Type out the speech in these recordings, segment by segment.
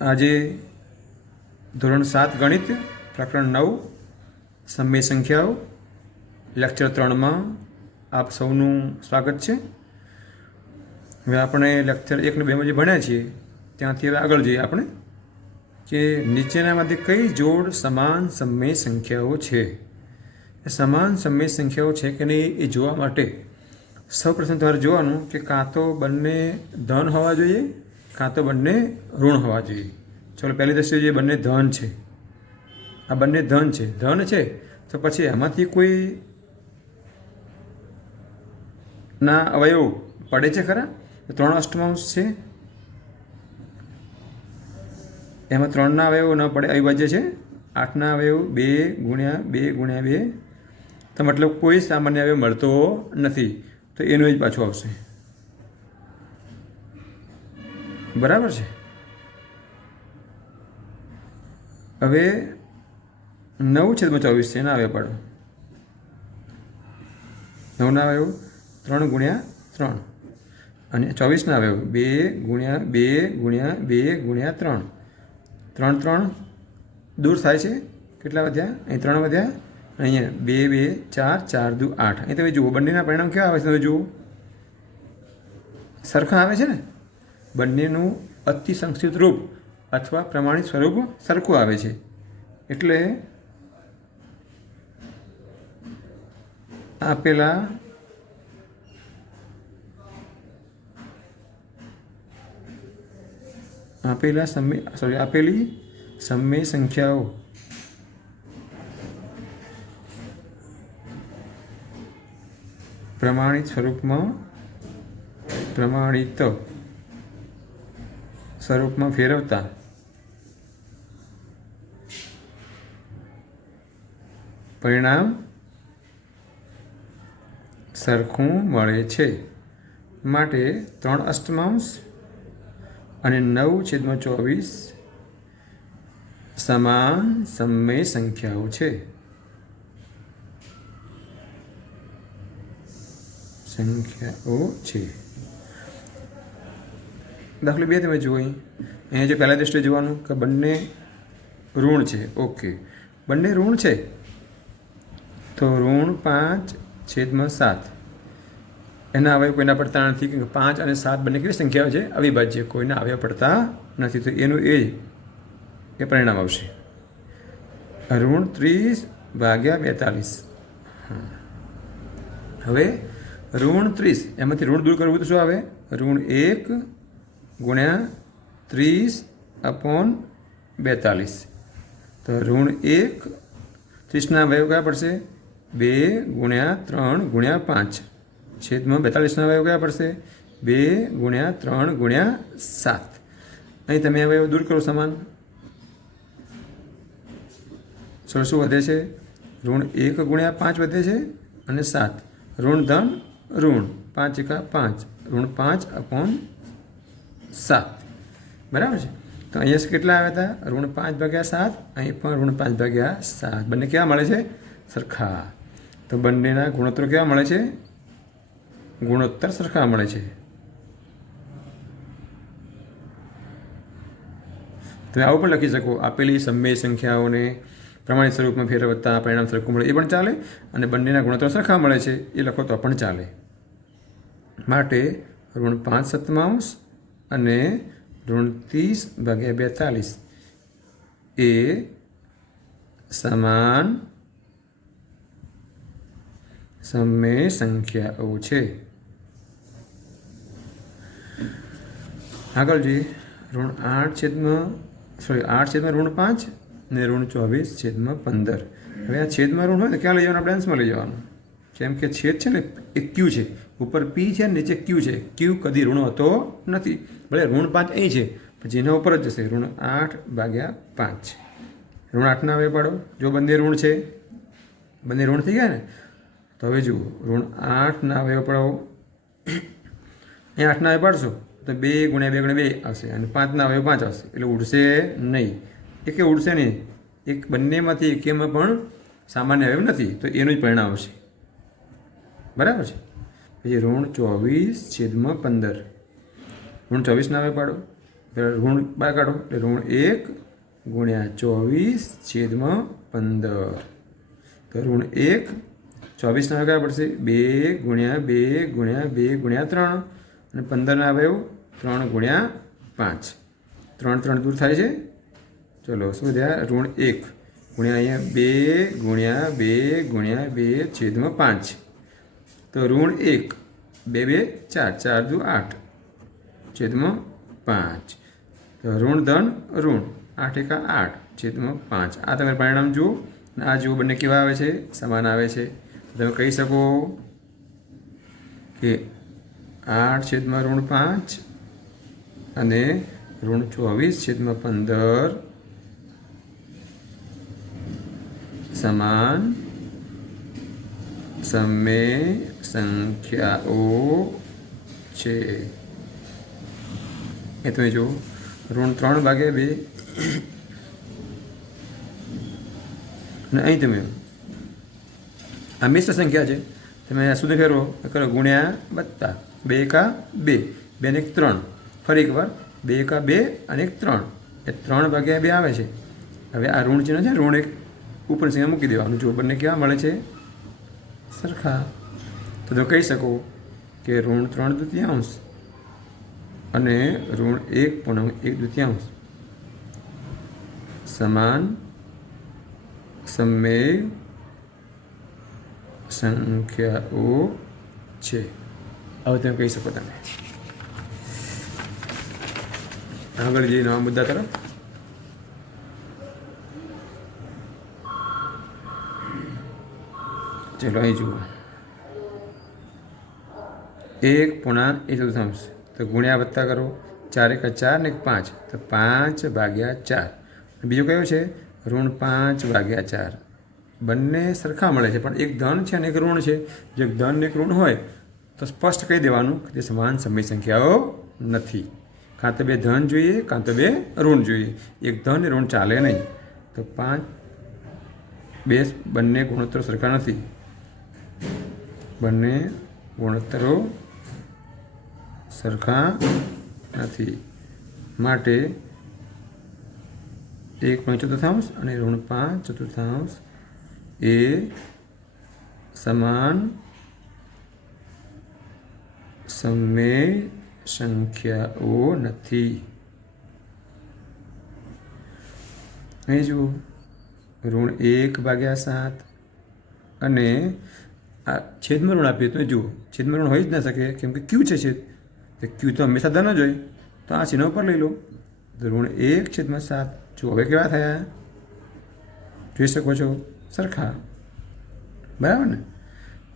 આજે ધોરણ 7 ગણિત પ્રકરણ 9 સમય સંખ્યાઓ લેક્ચર 3માં આપ સૌનું સ્વાગત છે। હવે આપણે લેક્ચર 1 ને 2માં જે ભણ્યા છીએ ત્યાંથી હવે આગળ જઈએ આપણે કે નીચેનામાંથી કઈ જોડ સમાન સમય સંખ્યાઓ છે। સમાન સમય સંખ્યાઓ છે કે નહીં એ જોવા માટે સૌપ્રથમ તમારે જોવાનું કે કાં તો બંને ધન હોવા જોઈએ કાં તો બંને ઋણ હોવા જોઈએ। ચલો પહેલી દ્રષ્ટિએ જે બંને ધન છે, આ બંને ધન છે તો પછી એમાંથી કોઈ ના અવયવ પડે છે ખરા? 3 અષ્ટમાંશ છે એમાં 3ના અવયવો ન પડે, અવિભાજ્ય છે। 8ના અવયવ 2 ગુણ્યા 2 ગુણ્યા 2 તો મતલબ કોઈ સામાન્ય અવયવ મળતો નથી, તો એનું જ પાછું આવશે, બરાબર છે। હવે 9/24 છે એના અવયવ પાડો, 9ના અવયવ 3 ગુણ્યા 3 અને 24ના અવયવ 2 ગુણ્યા 2 ગુણ્યા 2 ગુણ્યા 3, 3 3 દૂર થાય છે, કેટલા વધ્યા? અહીં 3 વધ્યા, અહીંયા 2 2 4 4 2 8। અહીં તમે જુઓ બંનેના પરિણામ કેવા આવે છે, તમે જુઓ સરખા આવે છે ને, બંનેનું અતિ સંક્ષિપ્ત રૂપ અથવા પ્રમાણિત સ્વરૂપ સરખું આવે છે। એટલે આપેલી સમય સંખ્યાઓ પ્રમાણિત સ્વરૂપમાં ફેરવતા પરિણામ સરખું મળે છે, માટે 3 અષ્ટમાંશ અને 9/24 સમાન સમય સંખ્યાઓ છે। દાખલો 2 તમે જુઓ, અહીંયા જે પહેલા દ્રષ્ટિએ જોવાનું કે બંને ઋણ છે, ઓકે, બંને ઋણ છે તો ઋણ 5/7 એના અવયવ કોઈના પડતા નથી, કે 5 અને 7 બંને કેવી સંખ્યાઓ છે? અવિભાજ્ય, કોઈના અવયવ પડતા નથી, તો એનું એ પરિણામ આવશે ઋણ 30/42। હવે ઋણ 30 એમાંથી ઋણ દૂર કરવું તો શું આવે? ઋણ 1 ગુણ્યા 30/42, તો ઋણ 1 30ના અવયવ કયા પડશે? 2 ગુણ્યા 3 ગુણ્યા 5 છેદમાં 42ના અવયવ કયા પડશે? 2 ગુણ્યા 3 ગુણ્યા 7। અહીં તમે અવયવ દૂર કરો સમાન, ચલો શું વધે છે? ઋણ 1 ગુણ્યા 5 વધે છે અને 7, ઋણ ધન ઋણ 5 એકા 5, ઋણ 5/7, બરાબર છે। તો અહીંયા કેટલા આવ્યા હતા? ઋણ 5/7, અહીં પણ ઋણ 5/7, બંને કેવા મળે છે? સરખા। તો બંનેના ગુણોત્તર કેવા મળે છે? ગુણોત્તર સરખા મળે છે। તમે આવું પણ લખી શકો, આપેલી સમય સંખ્યાઓને પ્રમાણિત સ્વરૂપમાં ફેરવતા પરિણામ સરખું મળે એ પણ ચાલે, અને બંનેના ગુણોત્તર સરખા મળે છે એ લખો તો પણ ચાલે। માટે ઋણ 5/7 અને ઋણ 30/42 એ સમાન સમય સંખ્યાઓ છે। આગળ જોઈએ, ઋણ 8/ઋણ 5 ને ઋણ 24/15। હવે આ છેદમાં ઋણ હોય તો ક્યાં લઈ જવાનું? આપણે અંશમાં લઈ જવાનું, કેમ કે છેદ છે ને એ ક્યુ છે, ઉપર પી છે નીચે ક્યુ છે, ક્યુ કદી ઋણ હોતો નથી, ભલે ઋણ 5 અહીં છે પછી એના ઉપર જ જશે, ઋણ 8/5। ઋણ 8ના અવયવ પાડો, જો બંને ઋણ છે, બંને ઋણ થઈ ગયા ને, તો હવે જુઓ ઋણ 8ના અવયવ પડાવો, અહીં 8ના અવયવ પાડશો તો 2 ગુણ્યા 2 ગુણ્યા 2 આવશે અને 5ના અવયવ 5 આવશે, એટલે ઉડશે નહીં, એકે ઉડશે નહીં, એક બંનેમાંથી એકેમાં પણ સામાન્ય અવયવ નથી, તો એનું જ પરિણામ આવશે, બરાબર છે। પછી ઋણ 24/15, ઋણ 24 ના આવે પાડો, ઋણ બહાર કાઢો એટલે ઋણ 1 ગુણ્યા 24/15. તો ઋણ 1 24 ના કયા પડશે 2 ગુણ્યા 2 ગુણ્યા 2 ગુણ્યા 3 અને 15 ના આવે એવું 3 ગુણ્યા 5. 3 3 દૂર થાય છે. ચલો શું થયા ઋણ 1 ગુણ્યા અહીંયા 2 ગુણ્યા 2 ગુણ્યા 2/5. તો ઋણ 1 2 2 4 4 દુ 8/5. તો ઋણ ધન ઋણ 8 એકા 8/5. આ તમે પરિણામ જુઓ અને આ જુઓ બંને કેવા આવે છે સમાન આવે છે. તમે કહી શકો કે 8/5 અને ઋણ 24/15 સમાન સમય સંખ્યાઓ છે. એ તમે જુઓ ઋણ 3/2 અને અહીં તમે આ મિશ્ર સંખ્યા છે. તમે આ સુધી ફેરવો કરો ગુણ્યા વત્તા 2 એકા 2 2 ને 1 3 ફરી એકવાર 2 એકા 2 અને 1 3 એ 3/2 આવે છે. હવે આ ઋણ ચિહ્ન છે ઋણ 1 ઉપર સંખ્યા મૂકી દેવાનું. જો બંને કેવા મળે છે સરખા. તો તમે કહી શકો કે ઋણ 3/2 અને ઋણ 1/1/2 સમાન સમય સંખ્યાઓ છે. હવે તમે કહી શકો તમે આગળ જઈએ નવા મુદ્દા તરફ. ચલો અહીં જુઓ 1/1/4 તો ગુણ્યા વત્તા કરો 4 એકા 4 ને 5 તો 5/4. બીજો કયો છે ઋણ 5/4. બંને સરખા મળે છે પણ એક ધન છે અને એક ઋણ છે. જો એક ધન એક ઋણ હોય તો સ્પષ્ટ કહી દેવાનું કે તે સમાન સમય સંખ્યાઓ નથી. કાં તો બે ધન જોઈએ કાં તો બે ઋણ જોઈએ. એક ધન ને ઋણ ચાલે નહીં. તો 5 બંને ગુણોત્તરો સરખા નથી. બંને ગુણોત્તરો સરખા નથી માટે 1/4 અને ઋણ 5/4 એ સમાન સમય સંખ્યાઓ નથી. અહીં જુઓ ઋણ 1/7 અને આ છેદમાં ઋણ આપીએ તો જુઓ છેદમાં ઋણ હોઈ જ ના શકે કેમ કે ક્યુ છે છેદ. તો ક્યુ તો હંમેશા ધન જ હોય. તો આ ચિહ્ન ઉપર લઈ લો તો ઋણ 1/7. જો હવે કેવા થયા જોઈ શકો છો સરખા બરાબર ને.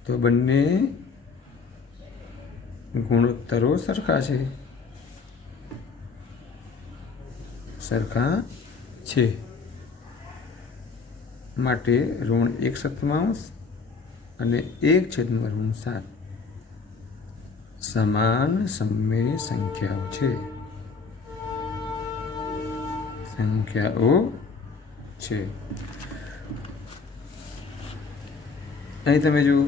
તો બંને ગુણોત્તરો સરખા છે માટે ઋણ 1/7 અને 1/7 સમાન સમય સંખ્યાઓ છે. અહીં તમે જુઓ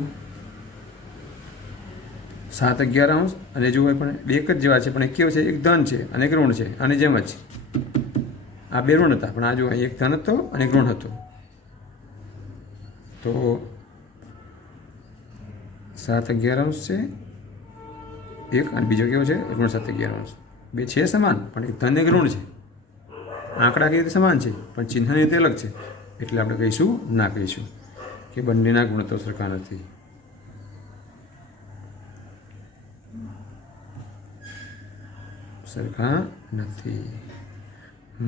7/11 અને જુઓ પણ બે એક જ જેવા છે પણ એક કેવું છે એક ધન છે અને એક ઋણ છે. આની જેમ જ આ બે ઋણ હતા પણ આ જુઓ એક ધન હતો અને એક ઋણ હતો. તો 7/11 છે એક અને બીજો કેવો છે ઋણ 7/11. બે છે સમાન પણ એક ધન એક ઋણ છે. આંકડા કઈ રીતે સમાન છે પણ ચિહ્નની રીતે અલગ છે એટલે આપણે કહીશું ના કહીશું કે બંનેના ગુણોત્તરો સરખા નથી.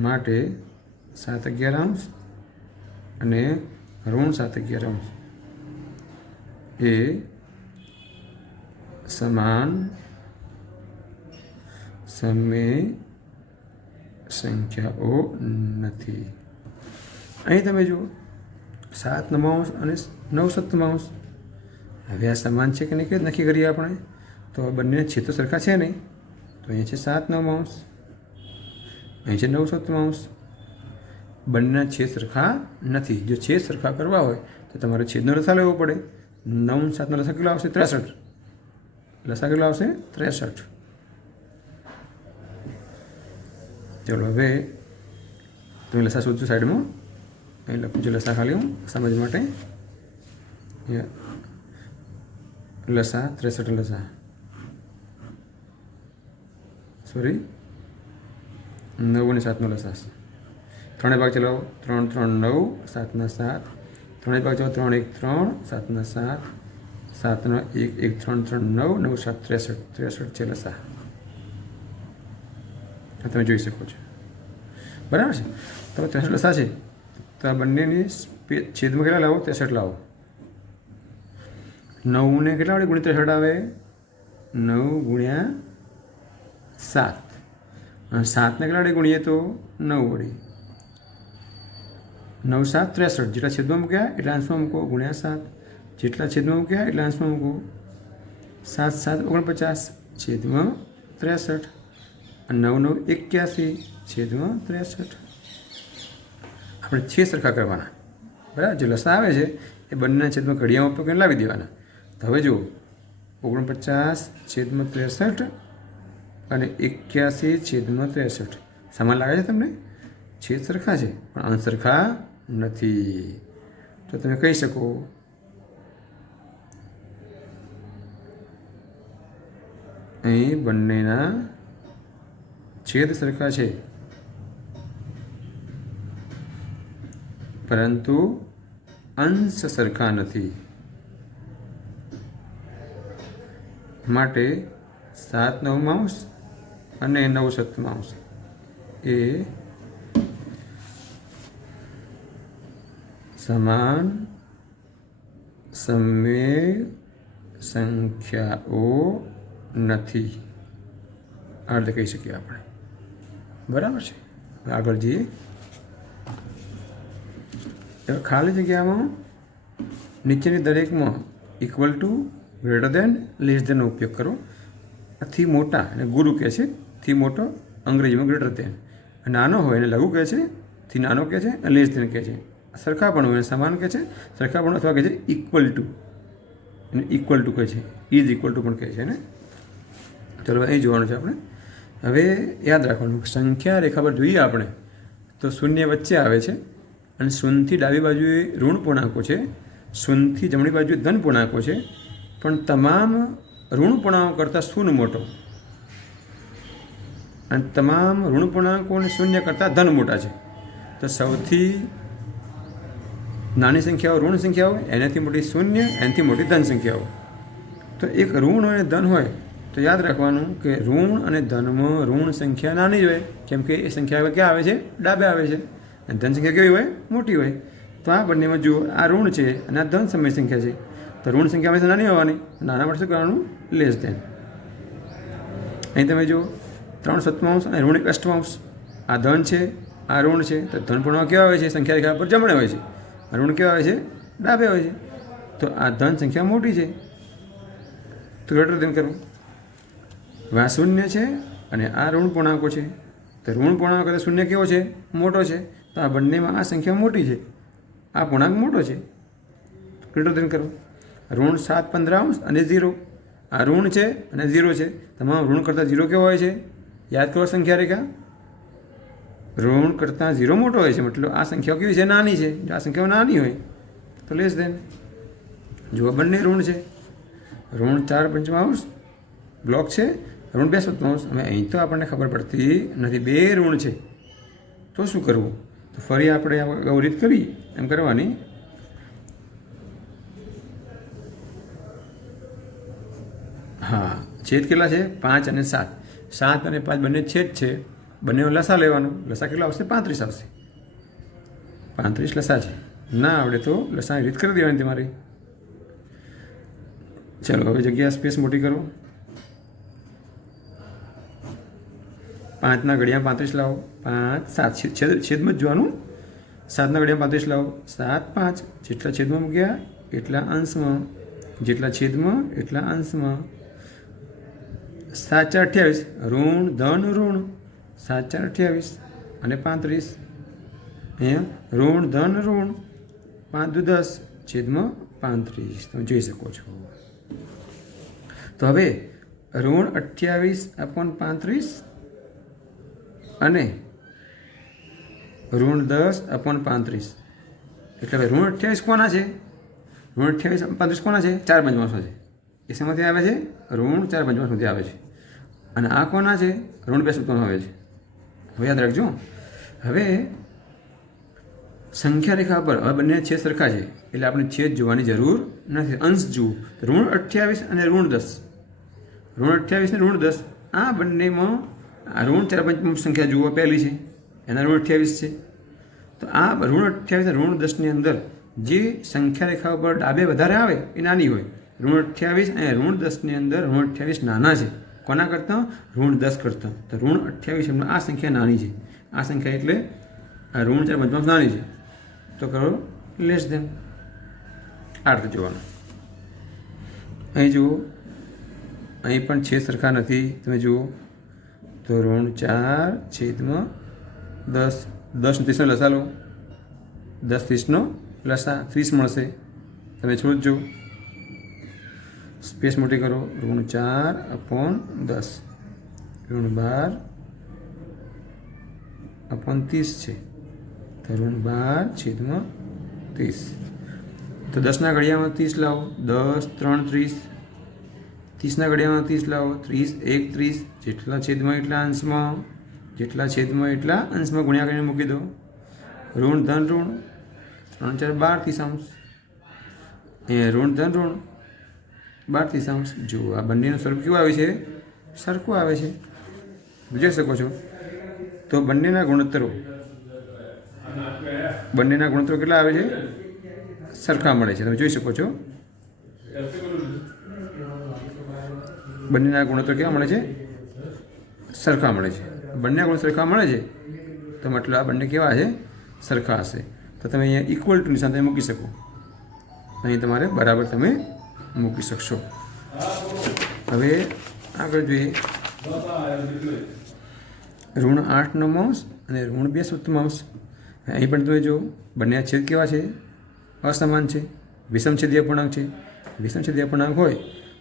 માટે 7/11 અને ઋણ 7/11 એ સમાન સમય સંખ્યાઓ નથી. અહીં તમે જુઓ 7/9 અને 9/7. હવે આ સમાન છે કે નહીં કે નક્કી કરીએ આપણે. તો બંને છેદ તો સરખા છે નહીં. તો અહીંયા છે 7/9 અહીં છે 9/7. બંનેના છેદ સરખા નથી. જો છેદ સરખા કરવા હોય તો તમારે છેદનો લસા લેવો પડે. 9/7 લસા કેટલો આવશે 63. લસા કેટલો આવશે 63. ચલો હવે તમે લસા શોધજો સાઈડમાં, અહીં લખું છું લસા ખાલી હું સમજ માટે. લસા 63 લસા, સોરી 9 અને 7નો લસા. 3 ભાગ ચલાવો, 3 3 9, 7 ના 7. 3 ભાગ ચલાવો, 3 1 3, 7 ના 7, 7 નો 1 1 3 3 9, 9 7 63 છે લસા. તમે જોઈ શકો છો, બરાબર છે. તમે 63 લસા છે તો આ બંનેની છેદમાં કેટલા લાવો? 63 લાવો. 9 ને કેટલા વડે ગુણ્યા 63 આવે? 9 ગુણ્યા 7. અને 7 ને કેટલા વડે ગુણીએ તો 9 વડે. 9 7 63, જેટલા છેદમાં મૂક્યા એટલા અંશમાં મૂકો, ગુણ્યા 7. જેટલા છેદમાં મૂક્યા એટલા અંશમાં મૂકો. 7 7 49 છેદમાં 63, અને 9 9 81 છેદમાં 63. આપણે છેદ સરખા કરવાના, બરાબર. જે લસા આવે છે એ બંનેના છેદમાં ઘડિયામાં ઉપર કરીને લાવી દેવાના. તો હવે જુઓ, 49 છેદમાં 63 અને 81 છેદમાં 63 સમાન લાગે છે તમને? છેદ સરખા છે પણ અંશ સરખા નથી. તો તમે કહી શકો અહીં બંનેના છેદ સરખા છે પરંતુ અંશ સરખા નથી. માટે 7 9 અને 9 7 એ સમાન સમય સંખ્યાઓ નથી, અર્થ કહી શકીએ આપણે, બરાબર છે. આગળ જઈએ. ખાલી જગ્યામાં નીચેની દરેકમાં equal to, greater than, less દેનનો ઉપયોગ કરો. થી મોટા અને ગુરુ કહે છે, થી મોટો અંગ્રેજીમાં ગ્રેટર દેન, નાનો હોય એને લઘુ કહે છે, થી નાનો કહે છે, લેસ દેન કહે છે. સરખાપણું એને સમાન કહે છે, સરખાપણું અથવા કહે છે ઇક્વલ ટુ, એને ઇક્વલ ટુ કહે છે, ઇઝ ઇક્વલ ટુ પણ કહે છે ને. ચલો અહીં જોવાનું છે આપણે. હવે યાદ રાખવાનું, સંખ્યા રેખા પર જોઈએ આપણે તો શૂન્ય વચ્ચે આવે છે, અને શૂન્યથી ડાબી બાજુએ ઋણ પૂર્ણાંકો છે, શૂન્યથી જમણી બાજુએ ધન પૂર્ણાંકો છે. પણ તમામ ઋણ પૂર્ણાંકો કરતાં શૂન્ય મોટો, અને તમામ ઋણ પૂર્ણાંકો અને શૂન્ય કરતાં ધન મોટા છે. તો સૌથી નાની સંખ્યાઓ ઋણ સંખ્યાઓ, એનાથી મોટી શૂન્ય, એનાથી મોટી ધન સંખ્યાઓ. તો એક ઋણ અને ધન હોય તો યાદ રાખવાનું કે ઋણ અને ધનમાં ઋણ સંખ્યા નાની જ હોય, કેમ કે એ સંખ્યા ક્યાં આવે છે? ડાબે આવે છે. અને ધન સંખ્યા કેવી હોય? મોટી હોય. તો આ બંનેમાં જુઓ, આ ઋણ છે અને આ ધન સમય સંખ્યા છે. તો ઋણ સંખ્યા હંમેશા નાની હોવાની, નાના માટે શું કરવાનું? Less than. અહીં તમે જુઓ 3 7 અને ઋણ 1 8. આ ધન છે, આ ઋણ છે. તો ધન પૂર્ણાંકો કેવા હોય છે? સંખ્યા રેખા પર જમણે હોય છે. ઋણ કેવા હોય છે? ડાબે હોય છે. તો આ ધન સંખ્યા મોટી છે તો ગ્રેટર દેન કરવું. આ શૂન્ય છે અને આ ઋણ પૂર્ણાંકો છે. તો ઋણ પૂર્ણાંક કરતાં શૂન્ય કેવો છે? મોટો છે. તો આ બંનેમાં આ સંખ્યા મોટી છે, આ પૂર્ણાંક મોટો છે, ગ્રેટર દેન કરવું. ઋણ 7 15 અને 0. આ ઋણ છે અને 0 છે. તમામ ઋણ કરતાં 0 કેવો હોય છે? યાદ કરો સંખ્યા રેખા, ઋણ કરતાં 0 મોટો હોય છે, મતલબ આ સંખ્યાઓ કેવી છે? નાની છે. જો આ સંખ્યાઓ નાની હોય તો લેસ દેન. જુઓ બંને ઋણ છે. ઋણ 4 પંચમાંશ બ્લોક છે, ઋણ 2 સપ્તમાંશ. હવે અહીં તો આપણને ખબર પડતી નથી, બે ઋણ છે તો શું કરવું? તો ફરી આપણે અગાઉ રીત કરી એમ કરવાની. હા, છેદ કેટલા છે? 5 અને 7. 7 અને 5 બંને છેદ છે, બંનેનો લસા લેવાનો. લસા કેટલો આવશે? 35 આવશે. 35 લસા છે. ના આવડે તો લસાની રીત કરી દેવાની તમારી. ચલો હવે જગ્યા સ્પેસ મોટી કરો. 5 ના ઘડિયા 35 લાવો. 5 7 છેદમાં જ જોવાનું. 7 ના ઘડિયા 35 લાવો. 7 5 જેટલા છેદમાં મૂક્યા એટલા અંશમાં, જેટલા છેદમાં એટલા અંશમાં. 7 4 28, ઋણ ધન ઋણ. 7 4 28 અને 35. અહીંયા ઋણ ધન ઋણ. 5 2 10 છેદમાં 35 તમે જોઈ શકો છો. તો હવે ઋણ 28/35 અને -10/35 એટલે હવે -28 કોના છે? -28/35 કોના છે? 4 પંચમાંશો છે. એ શેમાંથી આવે છે? -4 પંચમાંશમાંથી આવે છે. અને આ કોના છે? -2 સપ્તમ આવે છે. હવે યાદ રાખજો. હવે સંખ્યા રેખા પર હવે બંને છેદ સરખા છે એટલે આપણે છેદ જોવાની જરૂર નથી. અંશ જુઓ. -28 અને -10. -28 ને -10 આ બંનેમાં આ -4 પંચમ સંખ્યા જુઓ પહેલી છે એના -28 છે. તો આ -28 અને -10ની અંદર જે સંખ્યા રેખા ઉપર ડાબે વધારે આવે એ નાની હોય. -28 અને -10ની અંદર -28 નાના છે. કોના કરતાં? -10 કરતાં. તો -28 એમાં આ સંખ્યા નાની છે. આ સંખ્યા એટલે આ -4 પંચમાંશ નાની છે. તો કરો લેસ ધેન. આ રીતે જોવાનું. અહીં જુઓ, અહીં પણ છેદ સરખા નથી. તમે જુઓ તો -4/10. 10 30નો લસા લો. 10 30નો લસા 30 મળશે. તમે છોડજો, સ્પેસ મોટી કરો. -4/10 -12/30 છે. તો -12/30. તો 10ના ઘડિયામાં 30 લાવો. 10 3 30. 30ના ઘડિયામાં 30 લાવો. 30 1 30. જેટલા છેદમાં એટલા અંશમાં, જેટલા છેદમાં એટલા અંશમાં ગુણ્યા કરીને મૂકી દો. ઋણ ધન ઋણ 3 4 12 30. એ ઋણ ધન ઋણ 12 30. જુઓ આ બંનેનું સ્વરૂપ કેવું આવે છે? સરખું આવે છે. જોઈ શકો છો. તો બંનેના ગુણોત્તરો કેટલા આવે છે? સરખા મળે છે. તમે જોઈ શકો છો. બંનેના ગુણોત્તર કેવા મળે છે? સરખા મળે છે. બંને ગુણ સરખા મળે છે તો મતલબ આ બંને કેવા છે? સરખા હશે. તો તમે અહીંયા ઇક્વલ ટુ નિશાન તમે મૂકી શકો. અહીં તમારે બરાબર તમે મૂકી શકશો. હવે આગળ જોઈએ. -8/9 અને -2 સપ્તમાંશ. અહીં પણ તમે જો બંને છેદ કેવા છે? અસમાન છે. વિષમછેદી અપૂર્ણાંક છે. વિષમછેદી અપૂર્ણાંક હોય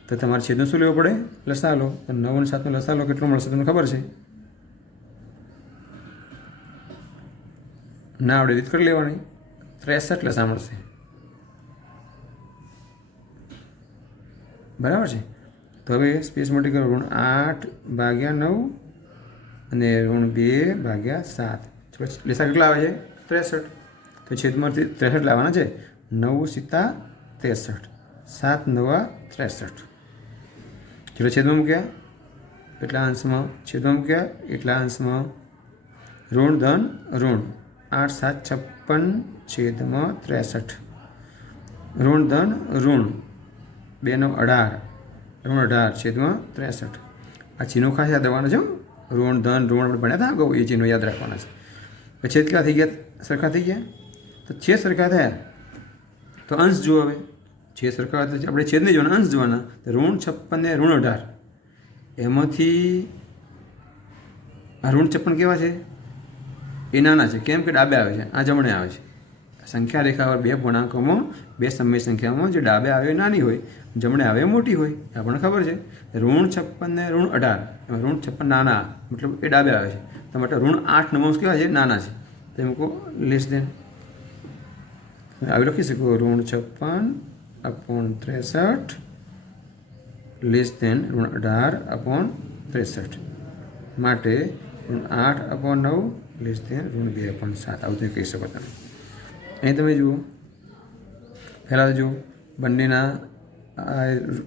તો તમારે છેદનો શું લેવો પડે? લસા લો. તો 9 અને 7નો લસા લો કેટલો મળશે તમને ખબર છે? ના આવડે રીત કરી લેવાની. 63 લસા મળશે. બરાબર છે. તો હવે સ્પેસ મોટી કરો. -8/9 અને -2/7. લસા કેટલા આવે છે? 63. તો છેદમાંથી 63 લાવવાના છે. 9 સીતા 63. 7 9 63. ચલો છેદમાં મૂક્યા એટલા અંશમાં, છેદમાં મૂક્યા એટલા અંશમાં. ઋણ ધન ઋણ 8 7 56/63. ઋણ ધન ઋણ 2 9 18. ઋણ 18/63. આ ચિહ્નો ખાસ યાદ આવવાના છે. ઋણ ધન ઋણ આપણે ભણ્યા હતા અગાઉ. એ ચિહ્નો યાદ રાખવાના છે. પછી છેદ કેટલા થઈ ગયા? સરખા થઈ ગયા. તો છેદ સરખા થયા તો અંશ જુઓ. હવે છેદ સરખા આપણે છેદ નહીં જોવાના, અંશ જોવાના. તો -56 ને -18 એમાંથી આ -56 કેવા છે? એ નાના છે. કેમ કે ડાબે આવે છે, આ જમણે આવે છે. સંખ્યા રેખા પર બે પૂર્ણાંકોમાં, બે સમય સંખ્યામાં જે ડાબે આવે એ નાની હોય, જમણે આવે એ મોટી હોય. આપણને ખબર છે. -56 ને -18 એમાં -56 નાના મતલબ એ ડાબે આવે છે. તો મતલબ -8/9 કેવા છે? નાના છે. તો એમ કહો લેસ દેન. આવી લખી શકો -56/63 લેસ દેન -18/63. માટે -8/9 લેસ દેન -2/7. આવું તમે કહી શકો. તમે અહીં તમે જુઓ. પહેલાં જુઓ બંનેના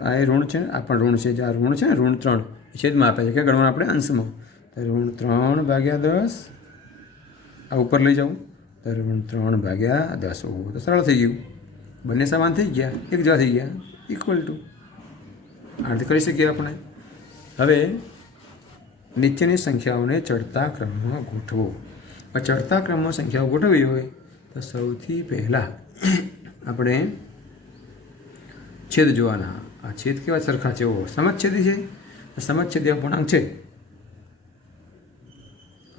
આ ઋણ છે, આ પણ ઋણ છે. જે આ ઋણ છે ને -3 છેદમાં આપે છે કે ગણવાનું આપણે અંશમાં. તો -3/10 આ ઉપર લઈ જાઉં તો -3/10. તો સરળ થઈ ગયું. બંને સમાન થઈ ગયા, એક જેવા થઈ ગયા, ઇક્વલ ટુ. આ રીતે કરી શકીએ આપણે. હવે નીચેની સંખ્યાઓને ચડતા ક્રમમાં ગોઠવો. ચડતા ક્રમમાં સંખ્યાઓ ગોઠવવી હોય તો સૌથી પહેલાં આપણે છેદ જોવાના. આ છેદ કેવા? સરખા છે. ઓહો, સમછેદી છે. સમછેદી અપૂર્ણાંક છે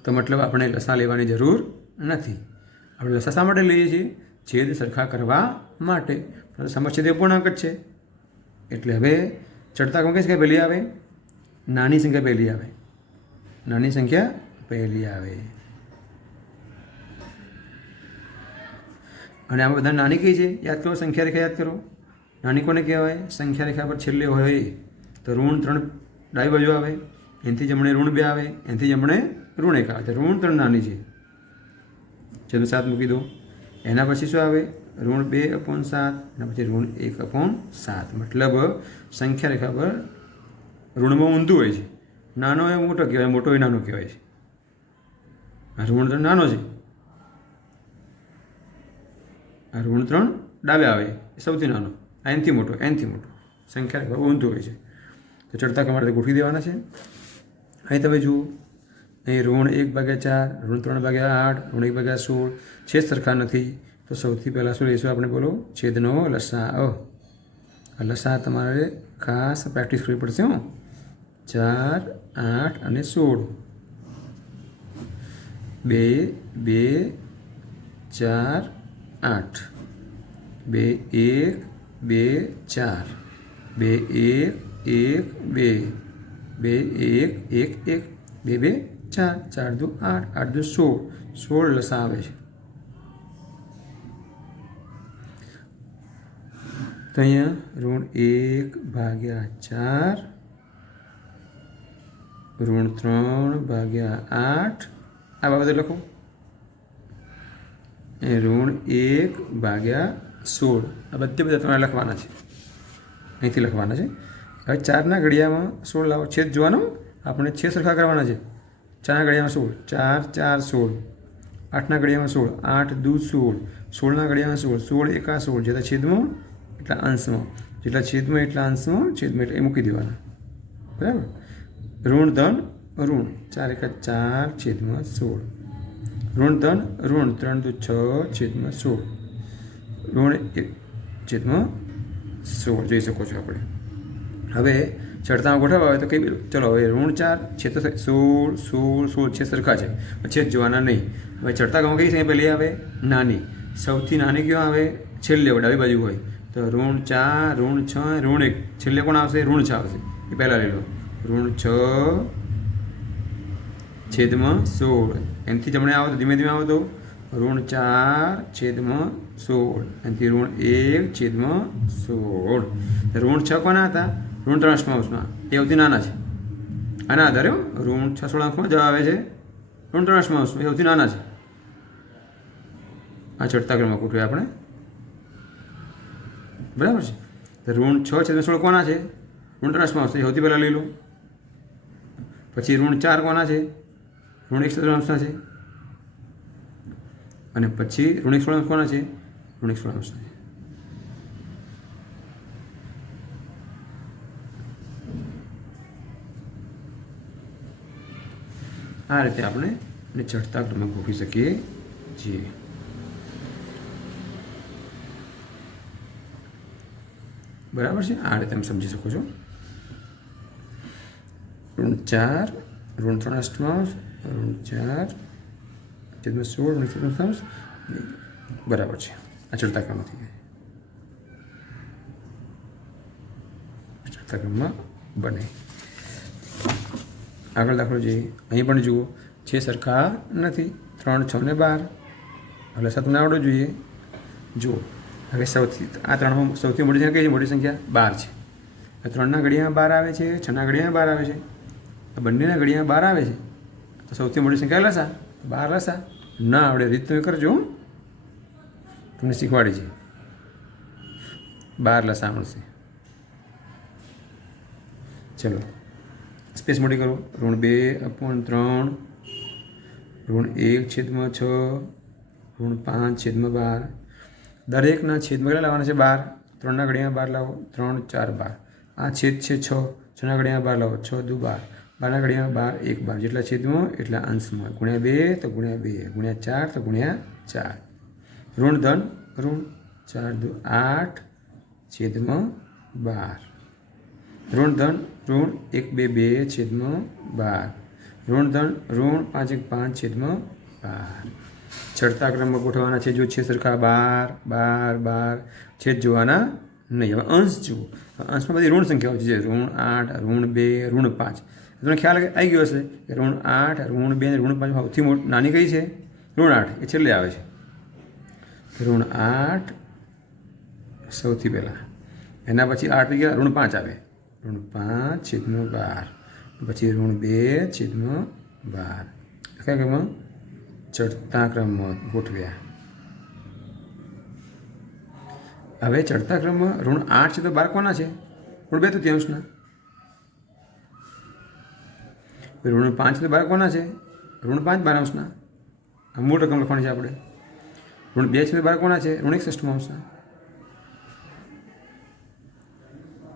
તો મતલબ આપણે લસા લેવાની જરૂર નથી. આપણે લસા શા માટે લઈએ છીએ? છેદ સરખા કરવા માટે. સમછેદી અપૂર્ણાંક જ છે એટલે હવે ચડતા ક્રમ કઈ સંખ્યા પહેલી આવે? નાની સંખ્યા પહેલી આવે. નાની સંખ્યા પહેલી આવે. અને આમાં બધા નાની કઈ છે યાદ કરો, સંખ્યા રેખા યાદ કરો. નાની કોને કહેવાય? સંખ્યા રેખા પર છેલ્લે હોય તો ઋણ 3 ડાબી બાજુ આવે, એનાથી જમણે ઋણ 2 આવે, એનાથી જમણે ઋણ 1 આવે. તો ઋણ 3 નાની છે, ચલો 7 મૂકી દો. એના પછી શું આવે? ઋણ 2/7, એના પછી ઋણ 1/7. મતલબ સંખ્યા રેખા પર ઋણમાં ઊંધું હોય છે. નાનો એ મોટો કહેવાય, મોટો એ નાનો કહેવાય છે. આ ઋણ 3 નાનો છે, આ ઋણ 3 ડાબે આવે એ સૌથી નાનો, આ એનથી મોટો, એનથી મોટો. સંખ્યા રેખા ઊંધું હોય છે. તો ચડતા ક્રમ માટે ગોઠવી દેવાના છે. અહીં તમે જુઓ, અહીં ઋણ 1/4, ઋણ 3/8, ઋણ 1/16 છેદ સરખા નથી. તો સૌથી પહેલાં શું લઈશું આપણે? બોલો, છેદનો લસા. આ લસા તમારે ખાસ પ્રેક્ટિસ કરવી પડશે. 4, 8 અને 16. 2, 2, 4, 8. 2, 1, 2, 4. 2, 1, 1, 2. 2, 1, 1, 1. 2, 2, 4. 4, 2, 8. 8, 2, 16. 16 લસા આવે છે. તો અહીંયા ઋણ 1/4, ઋણ 3/8 આ બાબતે લખો. એ ઋણ 1/16 આ બધા તમારે લખવાના છે, અહીંથી લખવાના છે. હવે 4ના ઘડિયામાં 16 લાવો. છેદ જોવાનો, આપણે છેદ સરખા કરવાના છે. 4ના ઘડિયામાં 16, 4, 4, 16. 8ના ઘડિયામાં 16, 8, 2, 16. 16ના ઘડિયામાં 16, 16, 1, 16. જેટલા છેદમાં એટલા અંશમાં, જેટલા છેદમાં એટલા અંશમાં, છેદમાં એટલે એ મૂકી દેવાના. બરાબર. ઋણ ધન ઋણ 4, 1, 4 છેદમાં 16. ઋણ ધન ઋણ 3, 2, 6 છેદમાં 16. ઋણ 1 છેદમાં 16 જોઈ શકો છો આપણે. હવે ચડતામાં ગોઠવવા આવે તો કઈ? ચલો હવે ઋણ 4 છેદ તો 16, 16, 16 છેદ સરખા છે, છેદ જોવાના નહીં. હવે ચડતા ગામમાં કઈ છે? પહેલી આવે નાની. સૌથી નાની ક્યાં આવે? છેલ્લે ડાબી બાજુ હોય. તો ઋણ 4, ઋણ 6, ઋણ 1. છેલ્લે કોણ આવશે? ઋણ 6 આવશે. એ પહેલાં લઈ લો. ઋણ 6 છેદમાં 16. એનાથી જમણે આવો તો ધીમે ધીમે આવો તો ઋણ 4 છેદમાં 16. એનાથી ઋણ 1 છેદમાં 16. ઋણ 6 કોના હતા? ઋણ 3/8. એ સૌથી નાના છે. આના આધારે ઋણ 6 16 જવાબ આવે છે ઋણ 3/8. એ સૌથી નાના છે. આ ચડતા ક્રમમાં ગોઠવીએ આપણે. બરાબર છે. તો ઋણ 6 છેદમાં 16 કોના છે? ઋણ 3/8. એ સૌથી પહેલાં લઈ લો. પછી ઋણ 4 કોના છે? ઋણ 1/3 છે. અને પછી ઋણ 1/16 કોના છે? ઋણ 1/16 છે. આ રીતે આપણે ચડતા ક્રમમાં ગોઠવી શકીએ છીએ. બરાબર છે. આ રીતે તમે સમજી શકો છો. ઋણ 4 ઋણ 3/8 ઋણ 4 છેદમાં 16 ઋણ 1/3. બરાબર છે. આ ચડતા ક્રમમાં થઈ જાય. ચડતા ક્રમમાં બને. આગળ દાખલો જોઈએ. અહીં પણ જુઓ, છે સરખા નથી. 3, 6 ને 12. એટલે તમને આવડવો જોઈએ. જુઓ, હવે આ ત્રણમાં સૌથી મોટી સંખ્યા કઈ છે? મોટી સંખ્યા 12 છે. 3ના ઘડિયામાં 12 આવે છે, 6ના ઘડિયામાં 12 આવે છે, આ બંનેના ઘડિયામાં 12 આવે છે. તો સૌથી મોટી સંખ્યા લસા. 12 લસા. ના આવડે રીત તમે કરજો, તમને શીખવાડી છે. 12 લસા મળશે. ચલો સ્પેસ મોટી કરો. ઋણ 2/3, ઋણ 1/6, ઋણ 5/12. દરેકના છેદમાં કેટલા લાવવાના છે? 12. 3ના ઘડિયામાં 12 લાવો. 3, 4, 12. આ છેદ છે 6. 6ના ઘડિયામાં 12 લાવો. 6, 2, 12. 12ના ઘડિયામાં 12, 1, 12. જેટલા છેદમાં એટલા અંશમાં. ગુણ્યા 2 તો ગુણ્યા 2, ગુણ્યા 4 તો ગુણ્યા 4. ઋણ ધન ઋણ 4, 2, 8 છેદમાં 12. ઋણ ધન ઋણ 1, 2, 2 છેદમાં 12. ઋણ ધન ઋણ 5, 1, 5 છેદમાં 12. ચડતા ક્રમમાં ગોઠવવાના છે. જો છે સરખા 12, 12, 12. છેદ જોવાના નહીં. હવે અંશ જુઓ. અંશમાં બધી ઋણ સંખ્યાઓ છે. ઋણ 8, ઋણ 2, ઋણ 5. તમને ખ્યાલ આવી ગયો હશે કે ઋણ 8, ઋણ 2 અને ઋણ 5 સૌથી નાની કઈ છે? ઋણ 8. એ છેલ્લે આવે છે. ઋણ 8 સૌથી પહેલાં, એના પછી 8 ગયા ઋણ 5 આવે, ઋણ 5/12, પછી ઋણ 2/12, કયા ક્રમમાં? ચડતા ક્રમમાં ગોઠવ્યા. હવે ચડતા ક્રમમાં ઋણ 8 છે તો 12 કોના છે? ઋણ 2/3. ઋણ 5 છે તો 12 કોના છે? ઋણ 5/12. આ મૂળ રકમ લખવાની છે આપણે. ઋણ 2 છે તો 12 કોના છે? ઋણ 1/6.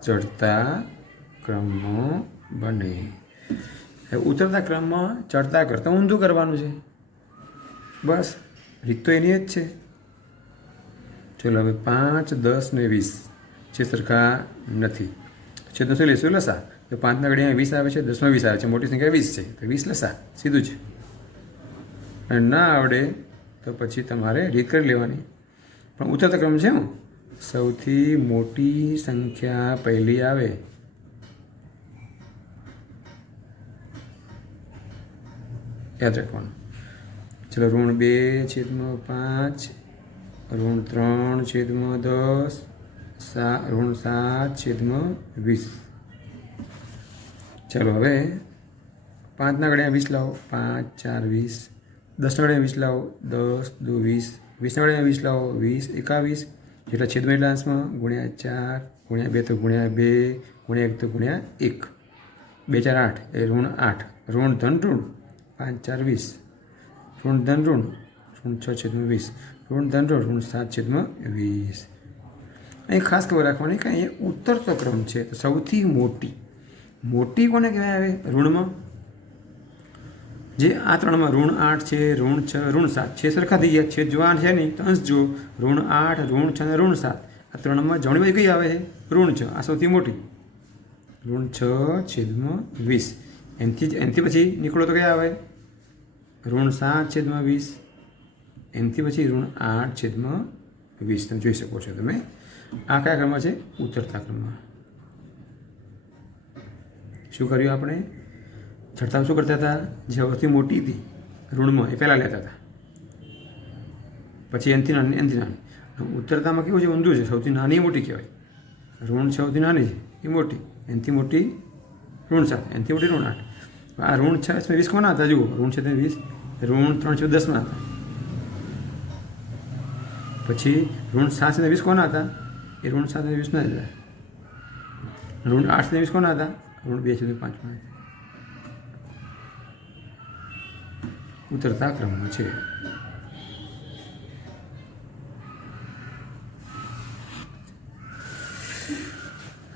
ચડતા ક્રમમાં બને. ઉતરતા ક્રમમાં ચડતા કરતાં ઊંધું કરવાનું છે. બસ રીત તો એની જ છે. ચલો હવે 5, 10 ને 20 છે સરખા નથી. છેદનો શું લઈશું? લસા. તો 5ના ઘડિયા 20 આવે છે, 10માં 20 આવે છે, મોટી સંખ્યા 20 છે, તો 20 લસા, સીધું જ. અને ના આવડે તો પછી તમારે રીત કરી લેવાની. પણ ઉતરતા ક્રમ છે હું, સૌથી મોટી સંખ્યા પહેલી આવે યાદ રાખવાનું. ચલો ઋણ 2/5, ઋણ 3/10, ઋણ 7/20. ચલો હવે 5ના ઘડિયા 20 લાવો, 5, 4, 20. 10ના ઘડિયા 20 લાવો, 10, 2, 20. 20ના ઘડિયા 20 લાવો, 20, 21. જેટલા છેદમાં એટલા અંશમાં, ગુણ્યા 4, ગુણ્યા 2 તો ગુણ્યા 2, ગુણ્યા 1 તો ગુણ્યા 1. 2, 4, 8 એ ઋણ 8. ઋણ ધન ઋણ 5, 4, 20. ઋણ ધન ઋણ 6/20. ઋણ ધન ઋણ 7/20. અહીં ખાસ ખબર રાખવાની કે અહીંયા ઉતરતો ક્રમ છે તો સૌથી મોટી કોને કહેવાય? આવે ઋણમાં જે આ ત્રણમાં ઋણ 8 છે, ઋણ 6, ઋણ 7 છે સરખા થઈ ગયા. છેદ જોવાનું છે નહીં તો અંશ જુઓ. ઋણ 8, ઋણ 6 અને ઋણ 7. આ ત્રણમાં જમણી બાજુ કઈ આવે છે? ઋણ 6. આ સૌથી મોટી. ઋણ 6/20. એનાથી પછી નીકળો તો કયા આવે? ઋણ 7/20. એનાથી પછી ઋણ 8/20. તમે જોઈ શકો છો તમે. આ કયા ક્રમમાં છે? ઉતરતા ક્રમમાં. શું કર્યું આપણે? ચડતા શું કરતા હતા? જે સૌથી મોટી હતી ઋણમાં એ પહેલાં લેતા હતા, પછી એનાથી નાની. ઉતરતામાં કેવું છે? ઊંધું છે. સૌથી નાની મોટી કહેવાય. ઋણ સૌથી નાની છે એ મોટી, એનાથી મોટી ઋણ 7, એનાથી મોટી ઋણ 8. આ ઋણ 6/20 કોના હતા? જુઓ, ઋણ 6/20 ઋણ 3/10માં હતા. પછી ઋણ 7/20 કોના હતા? એ ઋણ 7/20ના જ હતા. ઋણ 8/20 કોના હતા? ઋણ 2/5માં હતા. ઉતરતા ક્રમમાં છે.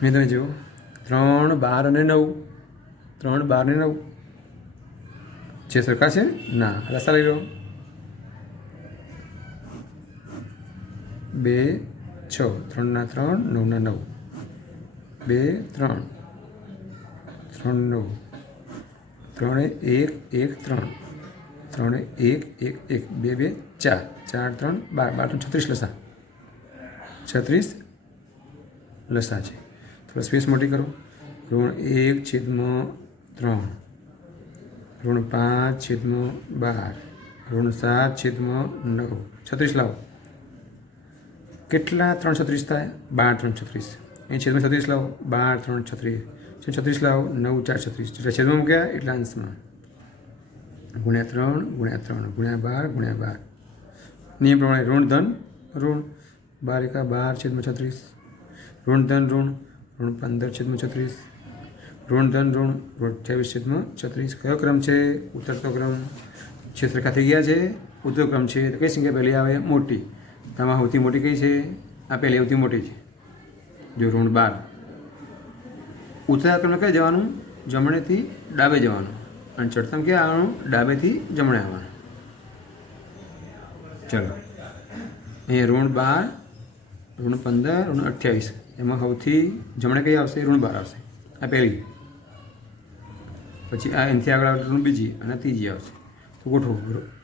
મેં તમે જુઓ 3, 12 અને 9. 3, 12 અને 9 છે સરખા છે? ના. રસ્તા લઈ લો. 2, 6. 3ના 3, 9ના 9. 2, 3. 3, 9. 3, 1, 1, 3. 3, 1, 1, 1. 2, 2, 4. 4, 3, 12. 36 લસા. 36 લસા છે. થોડો સ્પેસ મોટી કરો. ઋણ 1/3. ઋણ 5/12. ઋણ 7/9. 36 લાવો. કેટલા 3/36 થાય? 12 3/36. અહીં છેદમાં 36 લાવો. 12 3/36. 36 લાવો. 9 4/36. જેટલા છેદમાં મૂક્યા એટલા અંશમાં. ગુણ્યા 3 ગુણ્યા 3 ગુણ્યા 12 ગુણ્યા 12. નિયમ પ્રમાણે ઋણ ધન ઋણ 12 × 12/36. ઋણ ધન ઋણ 15/36. ઋણ ધન ઋણ 28/36. કયો ક્રમ છે? ઉતરતો ક્રમ. છે સરખા થઈ ગયા છે. ઉતરતો ક્રમ છે તો કઈ સંખ્યા પહેલી આવે? મોટી. તમારે સૌથી મોટી કઈ છે? આ પહેલી સૌથી મોટી છે. જો ઋણ 12. ઉતરતા ક્રમમાં ક્યાં જવાનું? જમણેથી ડાબે જવાનું. અને ચડતામાં ક્યાં આવવાનું? ડાબેથી જમણે આવવાનું. ચલો અહીંયા ઋણ 12, ઋણ 15, ઋણ 28. એમાં સૌથી જમણે કઈ આવશે? ઋણ 12 આવશે. આ પહેલી. પછી આ એનાથી આગળ આવે ઋણ બીજી અને ત્રીજી આવશે. તો ગોઠવો.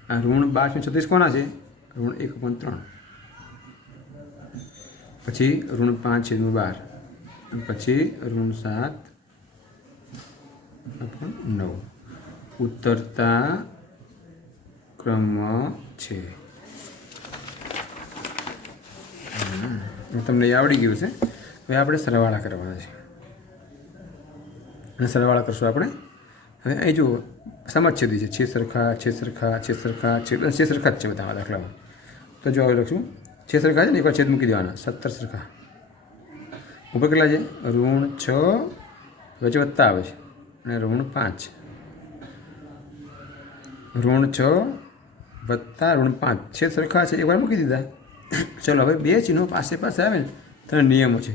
આ ઋણ 12/36 કોના છે? ઋણ 1/3. પછી ઋણ 5/12. પછી ઋણ 7/9. ઉતરતા ક્રમમાં છે. તમને એ આવડી ગયું છે. હવે આપણે સરવાળા કરવાના છે અને સરવાળા કરશું આપણે. હવે અહીં જુઓ સમછેદી છે, છે સરખા છે સરખા છે સરખા છે સરખા જ છે બધા દાખલામાં. તો જો હવે લખશું છે સરખા છે ને એકવાર છેદ મૂકી દેવાના. 17 સરખા ઉપર કેટલા છે? -6 વચ્ચે વત્તા આવે છે અને -5. -6 વત્તા -5 છે સરખા છે એકવાર મૂકી દીધા. ચલો હવે બે ચિહ્નો પાસે પાસે આવે ને તો નિયમો છે.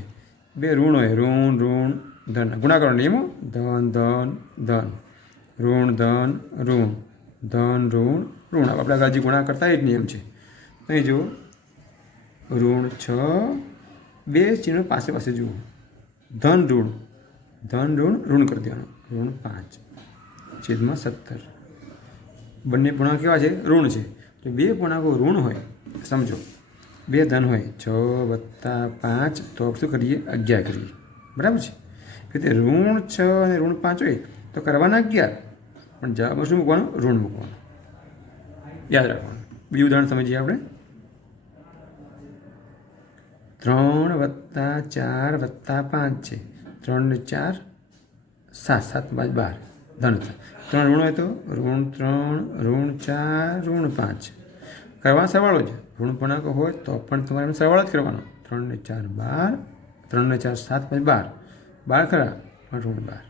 બે ઋણ હોય, ઋણ ઋણ ધન, ગુણાકારનો નિયમો ધન ધન ધન, ઋણ ધન ઋણ, ધન ઋણ ઋણ. આપણે આગળ ગુણા કરતા એ જ નિયમ છે. અહીં જુઓ -6 બે ચિહ્નો પાસે પાસે જુઓ ધન ઋણ, ધન ઋણ ઋણ કરી દેવાનું -5 છેદમાં 17. બંને પૂર્ણાંક કેવા છે? ઋણ છે. જો બે પૂર્ણાંકો ઋણ હોય સમજો, બે ધન હોય 6 + 5 તો શું કરીએ? 11 કરીએ. બરાબર છે. એટલે -6 અને -5 હોય તો કરવાના 11, પણ જવાબમાં શું મૂકવાનું? ઋણ મૂકવાનું. યાદ રાખવાનું. બીજું ઉદાહરણ સમજીએ આપણે. 3 + 4 + 5 છે. 3 ને 4 7, 7 × 5 12 ધન થાય. 3 ઋણ હોય તો -3 ઋણ 4 ઋણ 5 કરવાનો સરવાળો જ. ઋણ પૂર્ણાંક હોય તો પણ તમારે સરવાળો જ કરવાનો. 3 ને 4 12, 3 ને 4 7 × 5 12 12 ખરા પણ ઋણ 12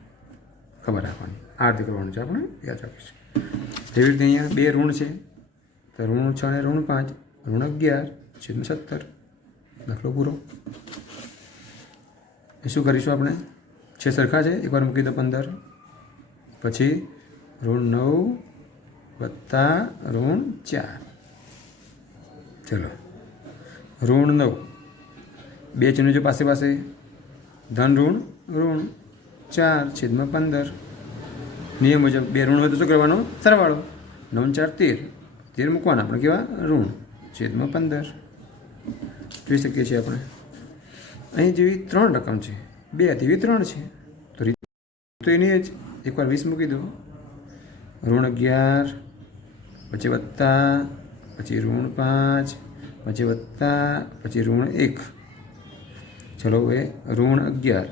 ખબર રાખવાની. આ રીતે કરવાનું છે આપણે, યાદ રાખીશું. જેવી રીતે અહીંયા બે ઋણ છે તો -6 અને -5 -11 છેદમાં 17 દાખલો પૂરો. એ શું કરીશું આપણે? છે સરખા છે એકવાર મૂકી દો 15, પછી -9 વત્તા -4. ચલો -9 બે ચિહ્નો જો પાસે પાસે ધન ઋણ ઋણ 4 છેદમાં 15. નિયમ મુજબ બે ઋણ હોય તો શું કરવાનો? સરવાળો. 9 × 4 13, 13 મૂકવાના આપણે કેવા? ઋણ છેદમાં 15. જોઈ શકીએ છીએ આપણે અહીં જેવી 3 રકમ છે, 2 તેવી 3 છે તો એની જ એકવાર 20 મૂકી દો. -11 પછી વત્તા પછી -5 પછી વત્તા પછી -1. ચલો હવે -11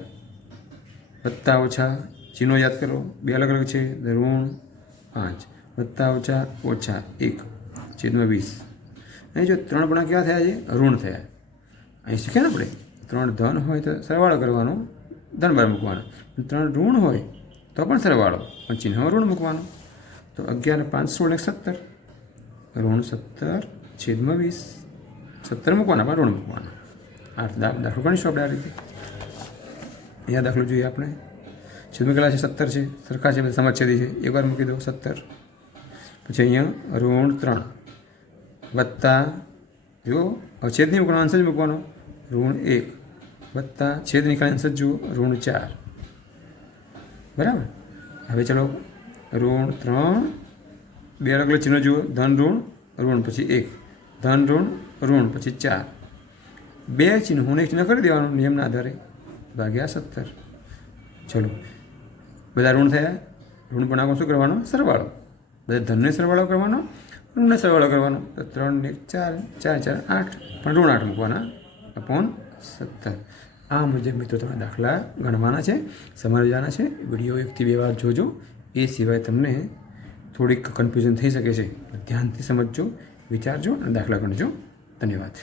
વત્તા ઓછા ચિહ્નો યાદ કરો, બે અલગ અલગ છે. -5 વત્તા ઓછા ઓછા 1 છેદમાં 20. અહીં જો 3 પૂર્ણાંક કેવા થયા છે? ઋણ થયા. અહીં શીખ્યા ને આપણે 3 ધન હોય તો સરવાળો કરવાનો, ધન બાર મૂકવાનો. 3 ઋણ હોય તો પણ સરવાળો, પણ ચિહ્નમાં ઋણ મૂકવાનું. તો 11 5 16 17 -17 છેદમાં 20. 17 મૂકવાના પણ ઋણ મૂકવાના. આ દાખલો ગણીશું આપણે આ રીતે. અહીંયા દાખલો જોઈએ આપણે. છેદમાં કેટલા છે? 17 છે. સરખા છે, સમછેદી છે. એકવાર મૂકી દો 17. પછી અહીંયા -3 વત્તા, જુઓ હવે છેદ નહીં મૂકવાનો, અંશ જ મૂકવાનો. -1 વત્તા છેદ નીકળે અંશ જ જુઓ -4. બરાબર. હવે ચલો -3 બે અલગ અલગ ચિહ્નો જુઓ, ધન ઋણ ઋણ પછી 1, ધન ઋણ ઋણ પછી 4. બે ચિહ્નોને એક ચિહ્ન કરી દેવાનું નિયમના આધારે ભાગ્યા 17. ચલો બધા ઋણ થયા. ઋણ પૂર્ણાંકો શું કરવાનો? સરવાળો. બધા ધનને સરવાળો કરવાનો, ઋણને સરવાળો કરવાનો. તો 3 ને 4 4 4 8 પણ ઋણ 8 મૂકવાના /17. આ મુજબ મિત્રો તમે દાખલા ગણવાના છે, સમજવાના છે. વિડીયો 1 થી 2 વાર જોજો. એ સિવાય તમને થોડીક કન્ફ્યુઝન થઈ શકે છે. ધ્યાનથી સમજજો, વિચારજો અને દાખલા ગણજો. ધન્યવાદ.